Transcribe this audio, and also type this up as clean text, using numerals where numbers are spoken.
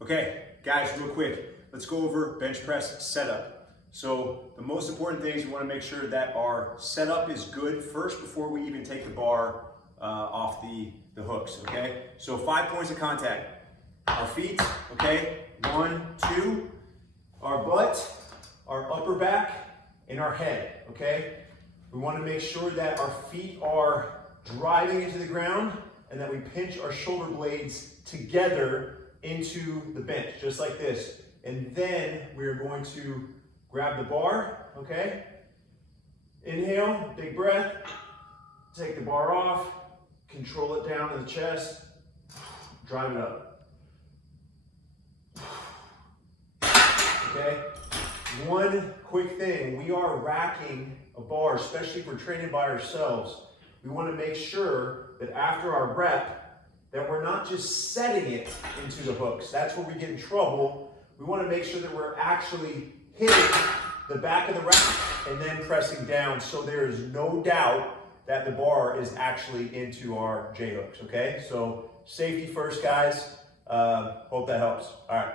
Okay, guys, real quick, let's go over bench press setup. So the most important things, we want to make sure that our setup is good first before we even take the bar off the hooks, okay? So 5 points of contact. Our feet, okay? 1, 2, our butt, our upper back, and our head, okay? We want to make sure that our feet are driving into the ground and that we pinch our shoulder blades together into the bench, just like this. And then we're going to grab the bar, okay? Inhale, big breath, take the bar off, control it down to the chest, drive it up. Okay? One quick thing, we are racking a bar, especially if we're training by ourselves. We want to make sure that after our rep, that we're not just setting it into the hooks. That's where we get in trouble. We want to make sure that we're actually hitting the back of the rack and then pressing down, so there is no doubt that the bar is actually into our J hooks, okay? So safety first, guys. Hope that helps. All right.